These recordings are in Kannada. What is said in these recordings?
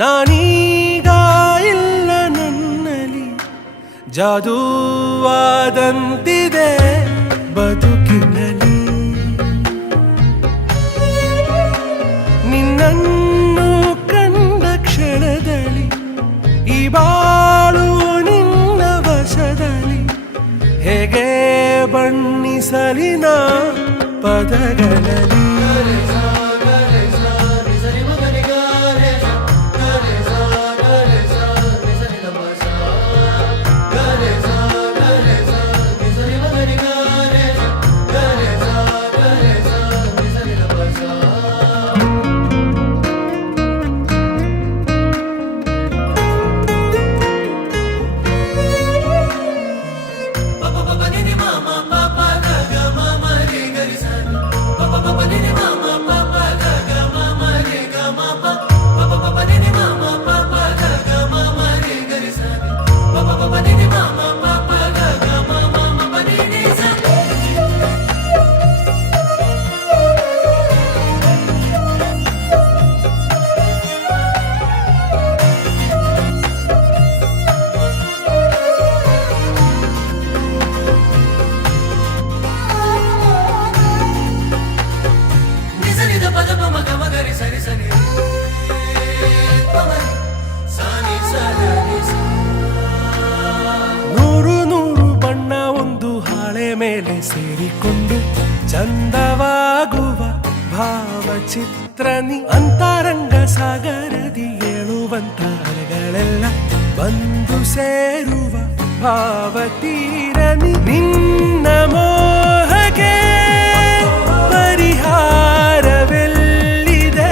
ನಾನೀಗ ಇಲ್ಲ ನನ್ನಲ್ಲಿ ಜಾದೂವಾದಂತಿದೆ ಬದುಕಿನಲ್ಲಿ ನಿನ್ನನ್ನು ಕಂಡ ಕ್ಷಣದಲ್ಲಿ ಈ ಬಾಳು ನಿನ್ನ ವಶದಲ್ಲಿ ಹೇಗೆ ಬಣ್ಣಿಸಲಿನ ಪದಗಳಲ್ಲಿ ನೂರು ನೂರು ಬಣ್ಣ ಒಂದು ಹಾಳೆ ಮೇಲೆ ಸೇರಿಕೊಂಡು ಚಂದವಾಗುವ ಭಾವಚಿತ್ರನಿ ಅಂತರಂಗ ಸಾಗರದಿ ಏಳುವಂತ ಅಲೆಗಳೆಲ್ಲ ಬಂದು ಸೇರುವ ಭಾವತೀರನಿ ನಿನ್ನ ಮೋಹಗೆ ಪರಿಹಾರವೆಲ್ಲಿದೆ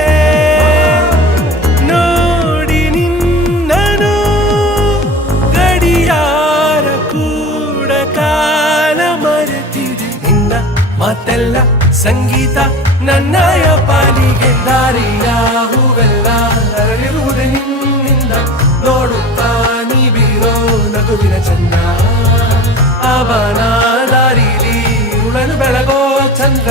ನೋಡಿ ನಿನ್ನನು ಗಡಿಯಾರ ಕೂಡ ಕಾಲ ಮರೆತಿದೆ ನಿನ್ನ ಮಾತೆಲ್ಲ ಸಂಗೀತ ನನ್ನಯ ಪಾಲಿಗೆ ದಾರಿಯ ಹೂವೆಲ್ಲ ಅರಳಿರುವುದು ನಿನ್ನಿಂದ ನೋಡುತ್ತಾ ನೀ ಬೀರೋ ನಗುವಿನ ಚಂದ ಅವನ ದಾರಿಲಿ ಉಳನು ಬೆಳಗೋ ಚಂದ್ರ